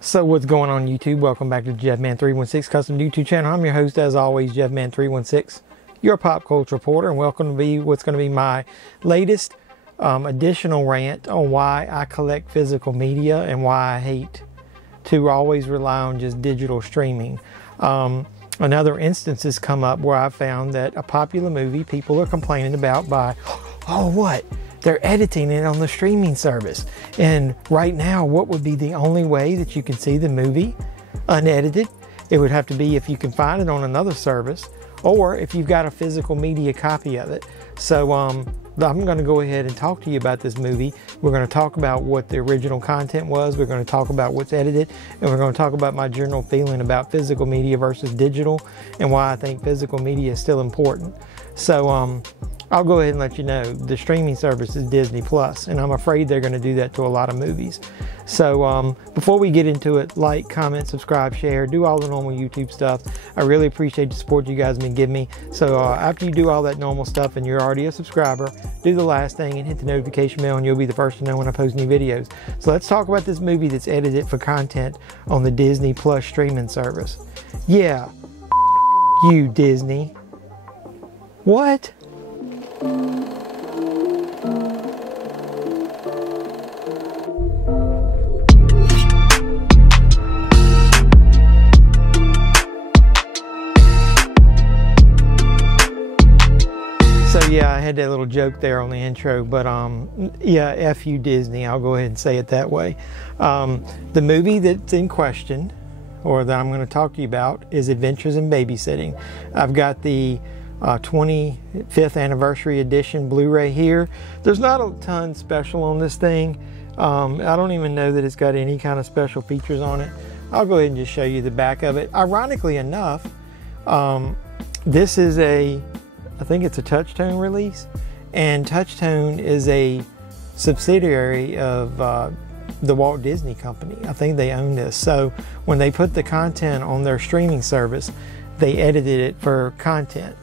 So what's going on YouTube? Welcome back to the JeffMan316 custom YouTube channel. I'm your host as always, JeffMan316, your pop culture reporter, and welcome to be what's going to be my latest additional rant on why I collect physical media and why I hate to always rely on just digital streaming. Another instance has come up where I found that a popular movie people are complaining about by, oh what? They're editing it on the streaming service. And right now, what would be the only way that you can see the movie unedited? It would have to be if you can find it on another service or if you've got a physical media copy of it. So I'm going to go ahead and talk to you about this movie. We're going to talk about what the original content was. We're going to talk about what's edited. And we're going to talk about my general feeling about physical media versus digital and why I think physical media is still important. So I'll go ahead and let you know the streaming service is Disney Plus, and I'm afraid they're going to do that to a lot of movies. So before we get into it, like, comment, subscribe, share, do all the normal YouTube stuff. I really appreciate the support you guys have been giving me. So after you do all that normal stuff and you're already a subscriber, do the last thing and hit the notification bell and you'll be the first to know when I post new videos. So let's talk about this movie that's edited for content on the Disney Plus streaming service. Yeah, you Disney. What? So yeah, I had that little joke there on the intro, but yeah, F you Disney, I'll go ahead and say it that way. The movie that's in question, or that I'm going to talk to you about, is Adventures in Babysitting. I've got the 25th anniversary edition Blu-ray here. There's not a ton special on this thing. I don't even know that it's got any kind of special features on it. I'll go ahead and just show you the back of it. Ironically enough, this is I think it's a Touchstone release, and Touchstone is a subsidiary of the Walt Disney Company. I think they own this. So when they put the content on their streaming service, they edited it for content.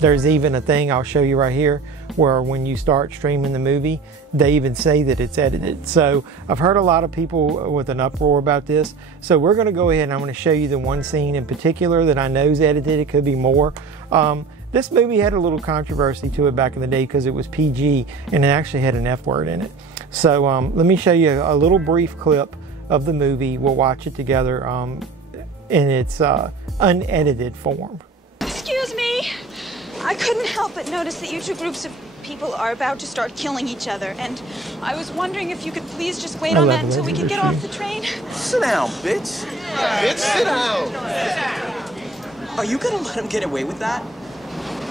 There's even a thing I'll show you right here where when you start streaming the movie, they even say that it's edited. So I've heard a lot of people with an uproar about this. So we're going to go ahead and I'm going to show you the one scene in particular that I know is edited. It could be more. This movie had a little controversy to it back in the day because it was PG and it actually had an F word in it. So let me show you a little brief clip of the movie. We'll watch it together in its unedited form. Excuse me. I couldn't help but notice that you two groups of people are about to start killing each other, and I was wondering if you could please just wait on that until we can get off the train. Sit down, bitch. Yeah, bitch, sit down. Are you gonna let him get away with that?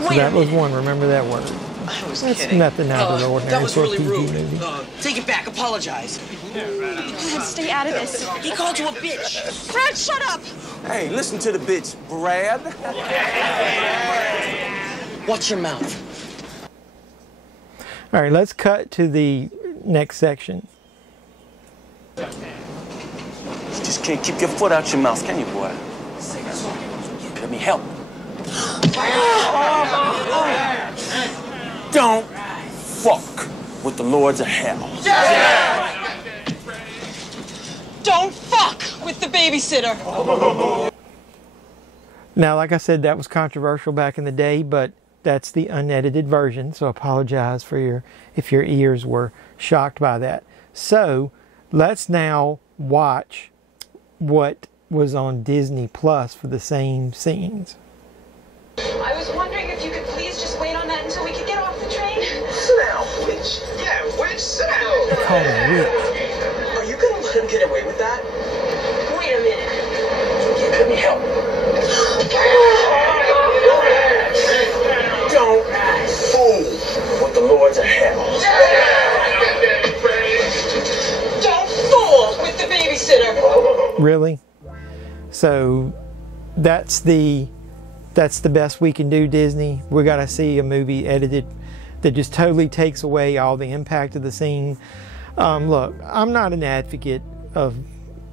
So that was one. Remember that word. I was That's kidding. nothing out of the ordinary. That was for a really PG rude. movie. Take it back. Apologize. Brad, stay out of this. He called you a bitch. Brad, shut up! Hey, listen to the bitch, Brad. Watch your mouth. All right, let's cut to the next section. You just can't keep your foot out your mouth, can you, boy? Let me help. Don't fuck with the lords of hell. Don't fuck with the babysitter! Now, like I said, that was controversial back in the day, but that's the unedited version, so I apologize for if your ears were shocked by that. So let's now watch what was on Disney Plus for the same scenes. I was wondering if you could please just wait on that until we could get off the train. Sit down, witch. Yeah, witch, sit down. Call me a witch. Are you gonna let him get away with that? Wait a minute. Let me help. Don't fool with the lords of hell. Don't fool with the babysitter! Really? So that's the best we can do, Disney. We got to see a movie edited that just totally takes away all the impact of the scene. Look, I'm not an advocate of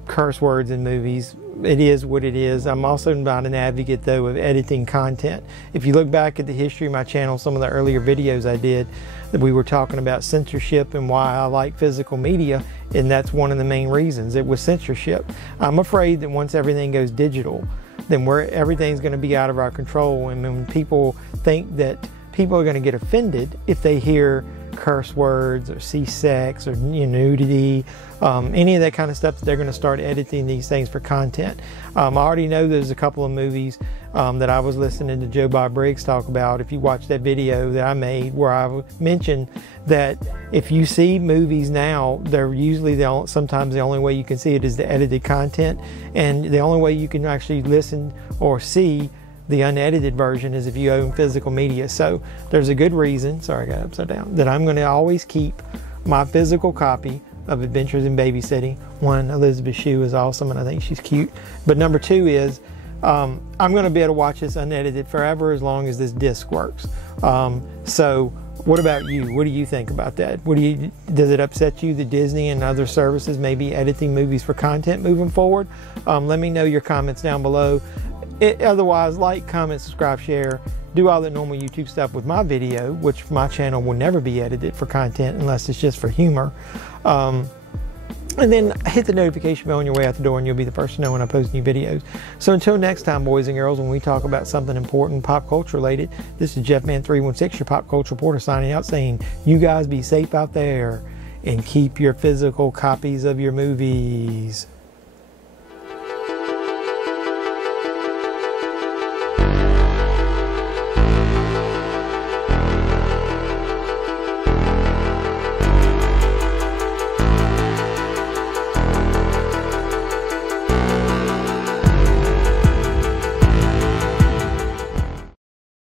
curse words in movies. It is what it is. I'm also not an advocate, though, of editing content. If you look back at the history of my channel, some of the earlier videos I did, that we were talking about censorship and why I like physical media, and that's one of the main reasons. It was censorship. I'm afraid that once everything goes digital, then everything's going to be out of our control, and when people think that people are going to get offended if they hear curse words or see sex or nudity, any of that kind of stuff, they're going to start editing these things for content. I already know there's a couple of movies that I was listening to Joe Bob Briggs talk about. If you watch that video that I made where I mentioned that if you see movies now, they're usually sometimes the only way you can see it is the edited content, and the only way you can actually listen or see the unedited version is if you own physical media. So there's a good reason, sorry I got upside down, that I'm going to always keep my physical copy of Adventures in Babysitting. One, Elisabeth Shue is awesome and I think she's cute. But number two is I'm going to be able to watch this unedited forever as long as this disc works. So what about you? What do you think about that? Does it upset you that Disney and other services may be editing movies for content moving forward? Let me know your comments down below. Otherwise, like, comment, subscribe, share, do all the normal YouTube stuff with my video, which my channel will never be edited for content unless it's just for humor. And then hit the notification bell on your way out the door and you'll be the first to know when I post new videos. So until next time, boys and girls, when we talk about something important, pop culture related, this is JeffMan316, your pop culture reporter, signing out saying, you guys be safe out there and keep your physical copies of your movies.